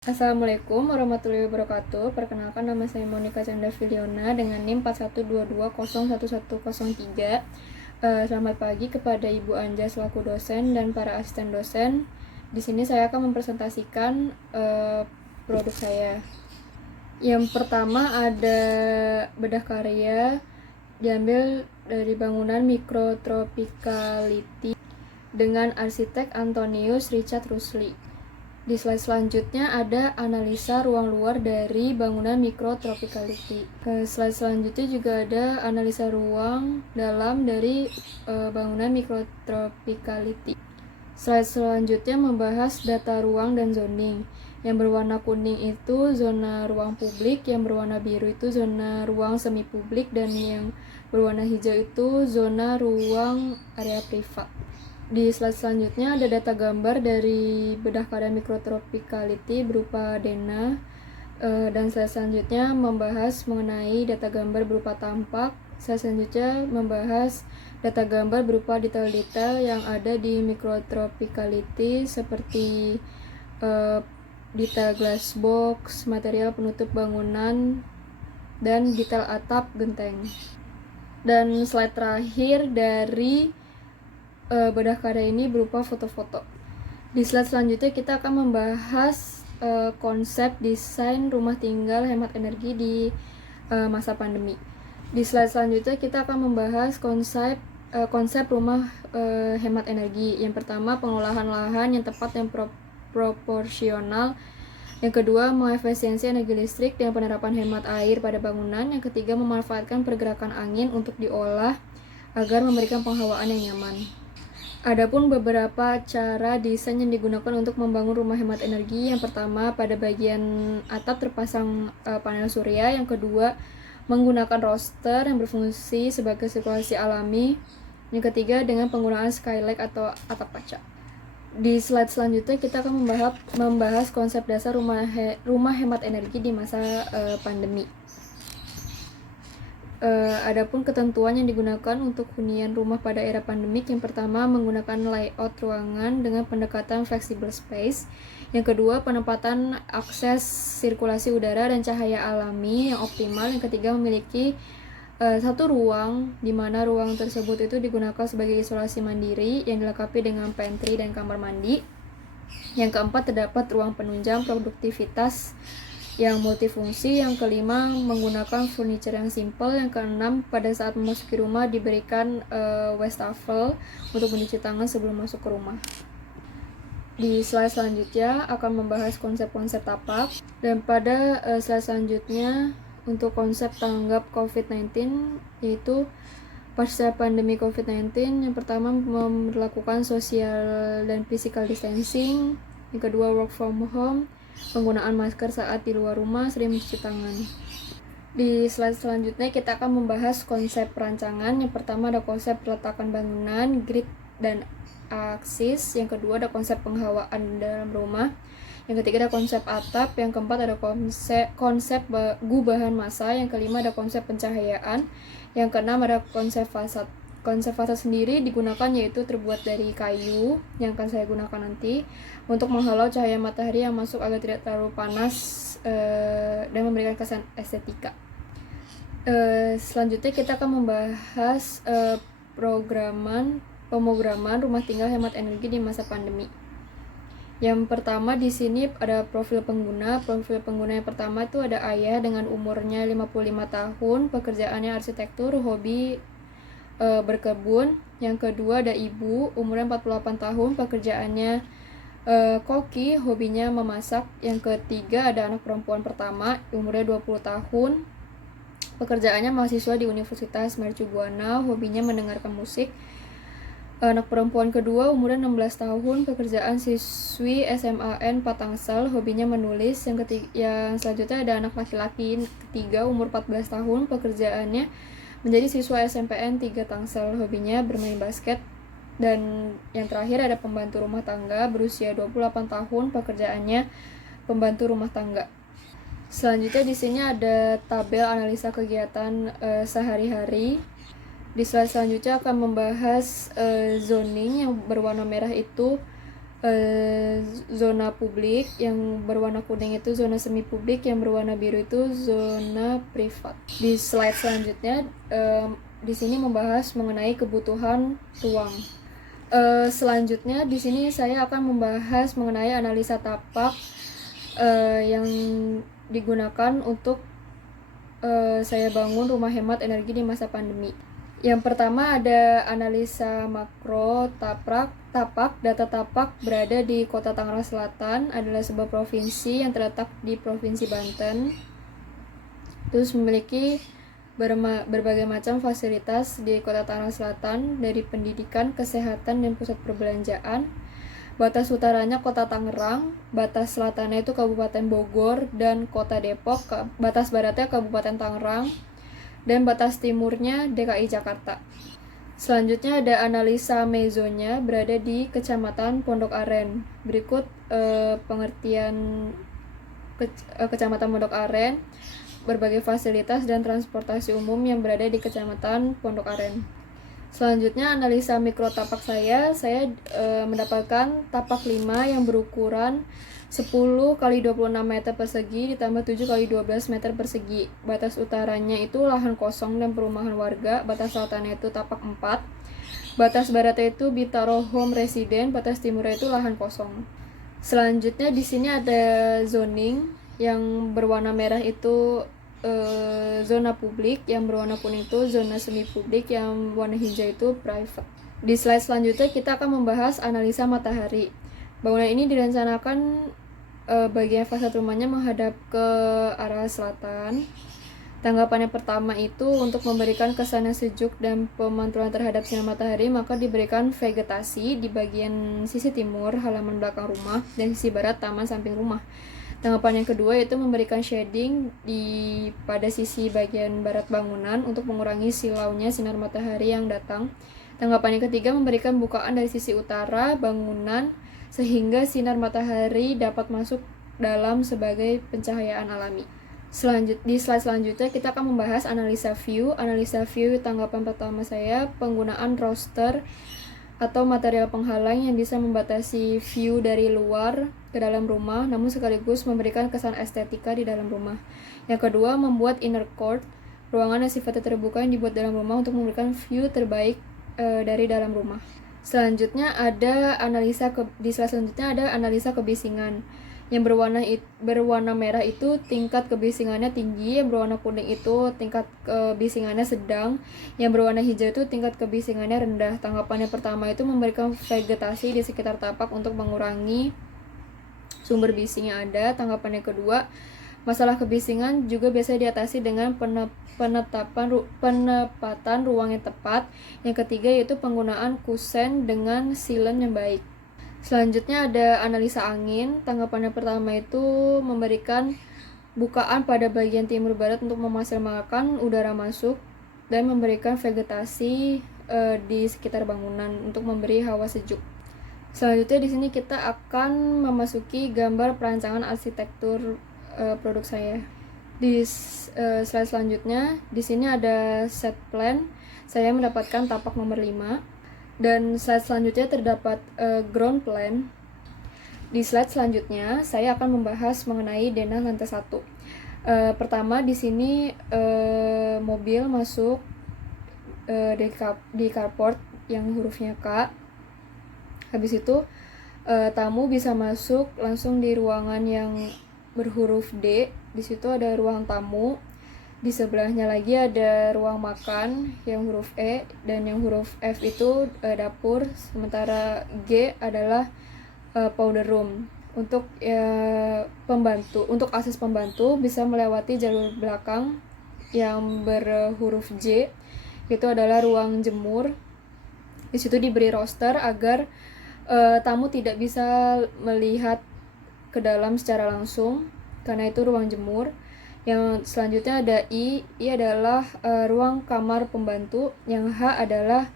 Assalamualaikum warahmatullahi wabarakatuh. Perkenalkan, nama saya Monica Chandra Filiona dengan NIM 4122011103. Selamat pagi kepada Ibu Anja selaku dosen dan para asisten dosen. Di sini saya akan mempresentasikan produk saya. Yang pertama ada bedah karya diambil dari bangunan Microtropicality dengan arsitek Antonius Richard Rusli. Di slide selanjutnya ada analisa ruang luar dari bangunan Microtropicality. Slide selanjutnya juga ada analisa ruang dalam dari bangunan Microtropicality. Slide selanjutnya membahas data ruang dan zoning. Yang berwarna kuning itu zona ruang publik, yang berwarna biru itu zona ruang semi publik, dan yang berwarna hijau itu zona ruang area privat. Di slide selanjutnya ada data gambar dari bedah karya Microtropicality berupa denah, dan slide selanjutnya membahas mengenai data gambar berupa tampak. Slide selanjutnya membahas data gambar berupa detail-detail yang ada di Microtropicality seperti detail glass box, material penutup bangunan, dan detail atap genteng. Dan slide terakhir dari bedah karya ini berupa foto-foto. Di slide selanjutnya kita akan membahas konsep desain rumah tinggal hemat energi di masa pandemi. Di slide selanjutnya kita akan membahas konsep rumah hemat energi. Yang pertama, pengolahan lahan yang tepat dan proporsional. Yang kedua, mengefisiensi energi listrik dengan penerapan hemat air pada bangunan. Yang ketiga, memanfaatkan pergerakan angin untuk diolah agar memberikan penghawaan yang nyaman. Adapun beberapa cara desain yang digunakan untuk membangun rumah hemat energi. Yang pertama, pada bagian atap terpasang panel surya. Yang kedua, menggunakan roster yang berfungsi sebagai sirkulasi alami. Yang ketiga, dengan penggunaan skylight atau atap kaca. Di slide selanjutnya kita akan membahas konsep dasar rumah hemat energi di masa pandemi. Adapun ketentuan yang digunakan untuk hunian rumah pada era pandemik. Yang pertama, menggunakan layout ruangan dengan pendekatan flexible space. Yang kedua, penempatan akses sirkulasi udara dan cahaya alami yang optimal. Yang ketiga, memiliki satu ruang di mana ruang tersebut itu digunakan sebagai isolasi mandiri yang dilengkapi dengan pantry dan kamar mandi. Yang keempat, terdapat ruang penunjang produktivitas yang multifungsi. Yang kelima, menggunakan furniture yang simple. Yang keenam, pada saat memasuki rumah diberikan wastafel untuk mencuci tangan sebelum masuk ke rumah. Di slide selanjutnya akan membahas konsep-konsep tapak, dan pada slide selanjutnya untuk konsep tanggap COVID-19, yaitu pasca pandemi COVID-19. Yang pertama, memperlakukan social dan physical distancing. Yang kedua, work from home, penggunaan masker saat di luar rumah, sering mencuci tangan. Di slide selanjutnya kita akan membahas konsep perancangan. Yang pertama ada konsep peletakan bangunan, grid dan aksis. Yang kedua ada konsep penghawaan dalam rumah. Yang ketiga ada konsep atap. Yang keempat ada konsep gubahan massa. Yang kelima ada konsep pencahayaan. Yang keenam ada konsep fasad. Konsep fasad sendiri digunakan yaitu terbuat dari kayu yang akan saya gunakan nanti untuk menghalau cahaya matahari yang masuk agar tidak terlalu panas dan memberikan kesan estetika. Selanjutnya kita akan membahas pemrograman rumah tinggal hemat energi di masa pandemi. Yang pertama di sini ada profil pengguna. Profil pengguna yang pertama itu ada ayah dengan umurnya 55 tahun, pekerjaannya arsitektur, hobi berkebun. Yang kedua ada ibu, umurnya 48 tahun, pekerjaannya koki, hobinya memasak. Yang ketiga ada anak perempuan pertama, umurnya 20 tahun, pekerjaannya mahasiswa di Universitas Mercu Buana, hobinya mendengarkan musik. Anak perempuan kedua umurnya 16 tahun, pekerjaan siswi SMAN Patangsel, hobinya menulis. Yang selanjutnya ada anak laki-laki ketiga umur 14 tahun, pekerjaannya menjadi siswa SMPN 3 Tangsel, hobinya bermain basket. Dan yang terakhir ada pembantu rumah tangga berusia 28 tahun, pekerjaannya pembantu rumah tangga. Selanjutnya di sini ada tabel analisa kegiatan sehari-hari. Di slide selanjutnya akan membahas zoning. Yang berwarna merah itu zona publik, yang berwarna kuning itu zona semi publik, yang berwarna biru itu zona privat. Di slide selanjutnya di sini membahas mengenai kebutuhan ruang. Selanjutnya di sini saya akan membahas mengenai analisa tapak yang digunakan untuk saya bangun rumah hemat energi di masa pandemi. Yang pertama ada analisa makro tapak. Data tapak berada di Kota Tangerang Selatan, adalah sebuah provinsi yang terletak di Provinsi Banten. Terus memiliki berbagai macam fasilitas di Kota Tangerang Selatan, dari pendidikan, kesehatan, dan pusat perbelanjaan. Batas utaranya Kota Tangerang, batas selatannya itu Kabupaten Bogor dan Kota Depok, batas baratnya Kabupaten Tangerang, dan batas timurnya DKI Jakarta. Selanjutnya ada analisa mezonya, berada di Kecamatan Pondok Aren. Berikut pengertian Kecamatan Pondok Aren, berbagai fasilitas dan transportasi umum yang berada di Kecamatan Pondok Aren. Selanjutnya analisa mikro tapak saya mendapatkan tapak 5 yang berukuran 10 x 26 meter persegi ditambah 7 x 12 meter persegi. Batas utaranya itu lahan kosong dan perumahan warga, batas selatannya itu tapak 4. Batas baratnya itu Bintaro Home Resident, batas timurnya itu lahan kosong. Selanjutnya di sini ada zoning, yang berwarna merah itu zona publik, yang berwarna kuning itu zona semi publik, yang warna hijau itu private. Di slide selanjutnya kita akan membahas analisa matahari. Bangunan ini direncanakan bagian fasad rumahnya menghadap ke arah selatan. Tanggapan yang pertama itu untuk memberikan kesan yang sejuk dan pemantulan terhadap sinar matahari, maka diberikan vegetasi di bagian sisi timur halaman belakang rumah dan sisi barat taman samping rumah. Tanggapan yang kedua itu memberikan shading pada sisi bagian barat bangunan untuk mengurangi silaunya sinar matahari yang datang. Tanggapan yang ketiga memberikan bukaan dari sisi utara bangunan sehingga sinar matahari dapat masuk dalam sebagai pencahayaan alami. Di slide selanjutnya kita akan membahas analisa view. Analisa view, tanggapan pertama saya, penggunaan roster atau material penghalang yang bisa membatasi view dari luar ke dalam rumah, namun sekaligus memberikan kesan estetika di dalam rumah. Yang kedua, membuat inner court, ruangan yang sifatnya terbuka yang dibuat dalam rumah untuk memberikan view terbaik dari dalam rumah. Selanjutnya ada di slide selanjutnya ada analisa kebisingan. Yang berwarna merah itu tingkat kebisingannya tinggi, yang berwarna kuning itu tingkat kebisingannya sedang, yang berwarna hijau itu tingkat kebisingannya rendah. Tanggapan yang pertama itu memberikan vegetasi di sekitar tapak untuk mengurangi sumber bising yang ada. Tanggapan yang kedua, masalah kebisingan juga biasa diatasi dengan penempatan ruang yang tepat. Yang ketiga yaitu penggunaan kusen dengan silen yang baik. Selanjutnya ada analisa angin. Tanggapan yang pertama itu memberikan bukaan pada bagian timur barat untuk memaksimalkan udara masuk dan memberikan vegetasi di sekitar bangunan untuk memberi hawa sejuk. Selanjutnya di sini kita akan memasuki gambar perancangan arsitektur produk saya. Di slide selanjutnya di sini ada set plan. Saya mendapatkan tapak nomor 5. Dan slide selanjutnya terdapat ground plan. Di slide selanjutnya saya akan membahas mengenai denah lantai 1. Pertama di sini mobil masuk di carport yang hurufnya K. Habis itu tamu bisa masuk langsung di ruangan yang berhuruf D. Di situ ada ruang tamu. Di sebelahnya lagi ada ruang makan yang huruf E, dan yang huruf F itu dapur, sementara G adalah powder room. Untuk akses pembantu bisa melewati jalur belakang yang berhuruf J, itu adalah ruang jemur. Di situ diberi roster agar tamu tidak bisa melihat ke dalam secara langsung, karena itu ruang jemur. Yang selanjutnya ada I adalah ruang kamar pembantu. Yang H adalah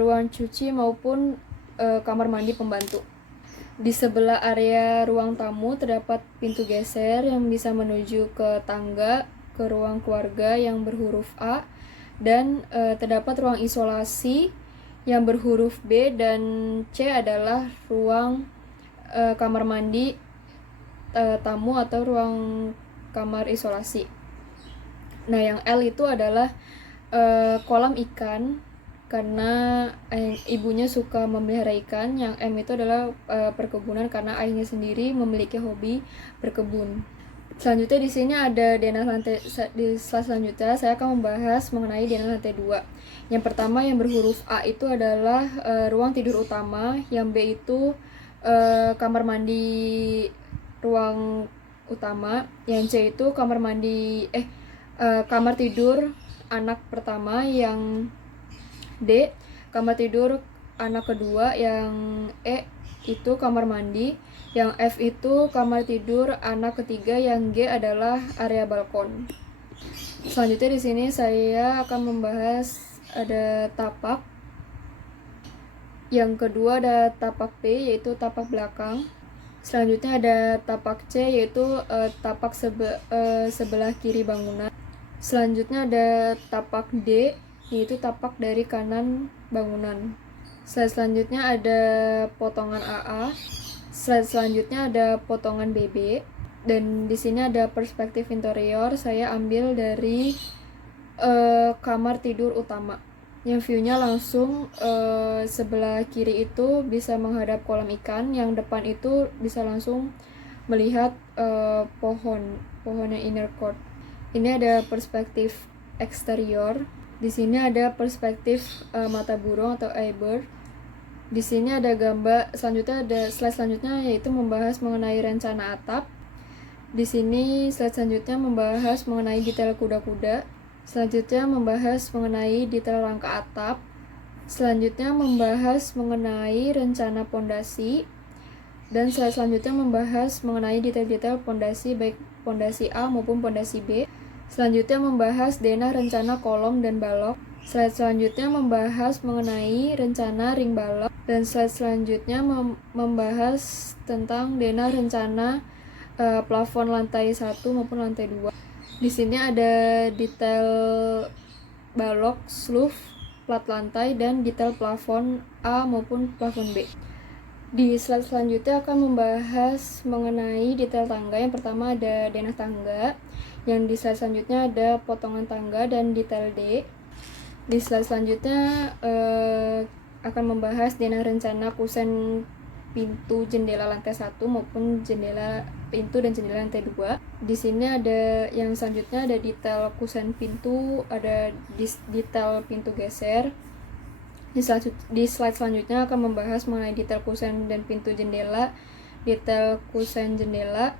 ruang cuci maupun kamar mandi pembantu. Di sebelah area ruang tamu terdapat pintu geser yang bisa menuju ke tangga ke ruang keluarga yang berhuruf A, dan terdapat ruang isolasi Yang berhuruf B dan C adalah ruang kamar mandi tamu atau ruang kamar isolasi. Nah, yang L itu adalah kolam ikan karena ibunya suka memelihara ikan. Yang M itu adalah perkebunan karena ayahnya sendiri memiliki hobi berkebun. Selanjutnya di sini ada denah lantai. Di slide selanjutnya saya akan membahas mengenai denah lantai 2. Yang pertama yang berhuruf A itu adalah ruang tidur utama, yang B itu kamar mandi ruang utama, yang C itu kamar mandi kamar tidur anak pertama, yang D kamar tidur anak kedua, yang E itu kamar mandi, yang F itu kamar tidur anak ketiga, yang G adalah area balkon. Selanjutnya di sini saya akan membahas ada tapak. Yang kedua ada tapak B yaitu tapak belakang. Selanjutnya ada tapak C yaitu tapak sebelah kiri bangunan. Selanjutnya ada tapak D yaitu tapak dari kanan bangunan. Slide selanjutnya ada potongan AA. Slide selanjutnya ada potongan BB. Dan di sini ada perspektif interior. Saya ambil dari kamar tidur utama. Yang view-nya langsung sebelah kiri itu bisa menghadap kolam ikan. Yang depan itu bisa langsung melihat pohonnya inner court. Ini ada perspektif eksterior. Di sini ada perspektif mata burung atau eye bird. Di sini ada gambar. Selanjutnya ada slide selanjutnya yaitu membahas mengenai rencana atap. Di sini slide selanjutnya membahas mengenai detail kuda-kuda. Selanjutnya membahas mengenai detail rangka atap. Selanjutnya membahas mengenai rencana pondasi. Dan slide selanjutnya membahas mengenai detail-detail pondasi baik pondasi A maupun pondasi B. Selanjutnya membahas denah rencana kolom dan balok. Slide selanjutnya membahas mengenai rencana ring balok. Dan slide selanjutnya membahas tentang denah rencana plafon lantai 1 maupun lantai 2. Di sini ada detail balok, sloof, plat lantai, dan detail plafon A maupun plafon B. Di slide selanjutnya akan membahas mengenai detail tangga. Yang pertama ada denah tangga. Yang di slide selanjutnya ada potongan tangga dan detail D. Di slide selanjutnya akan membahas denah rencana kusen pintu jendela lantai 1 maupun jendela pintu dan jendela lantai 2. Di sini ada yang selanjutnya ada detail kusen pintu, ada detail pintu geser. Di slide selanjutnya akan membahas mengenai detail kusen dan pintu jendela, detail kusen jendela.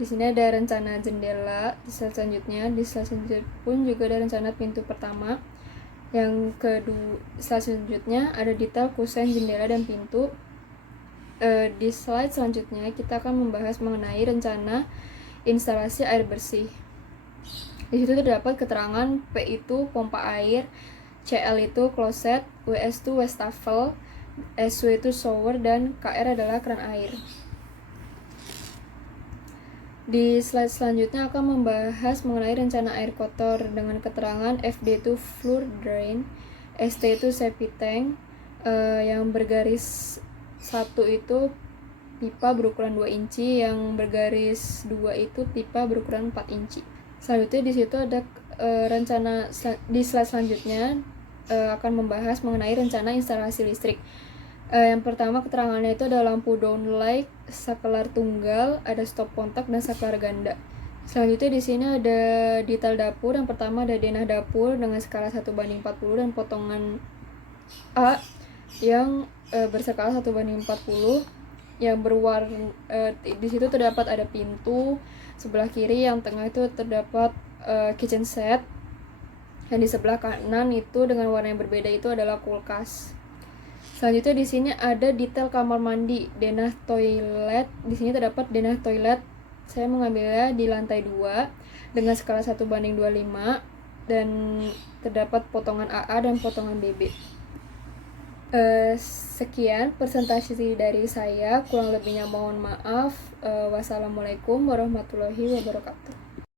Di sini ada rencana jendela. Di slide selanjutnya pun juga ada rencana pintu pertama. Yang kedua, slide selanjutnya ada detail kusen jendela dan pintu. Di slide selanjutnya kita akan membahas mengenai rencana instalasi air bersih. Di situ terdapat keterangan P itu pompa air, CL itu kloset, WS itu wastafel, SW itu shower, dan KR adalah keran air. Di slide selanjutnya akan membahas mengenai rencana air kotor dengan keterangan FD itu floor drain, ST itu septic tank, yang bergaris 1 itu pipa berukuran 2 inci, yang bergaris 2 itu pipa berukuran 4 inci. Selanjutnya di situ ada rencana. Di slide selanjutnya akan membahas mengenai rencana instalasi listrik. Yang pertama keterangannya itu ada lampu downlight, saklar tunggal, ada stop kontak, dan saklar ganda. Selanjutnya di sini ada detail dapur. Yang pertama ada denah dapur dengan skala 1:40 dan potongan A yang berskala 1:40 yang berwarna di situ terdapat ada pintu sebelah kiri, yang tengah itu terdapat kitchen set, dan di sebelah kanan itu dengan warna yang berbeda itu adalah kulkas. Selanjutnya di sini ada detail kamar mandi, denah toilet. Di sini terdapat denah toilet. Saya mengambilnya di lantai 2 dengan skala 1:25 dan terdapat potongan AA dan potongan BB. Sekian presentasi dari saya, kurang lebihnya mohon maaf. Wassalamualaikum warahmatullahi wabarakatuh.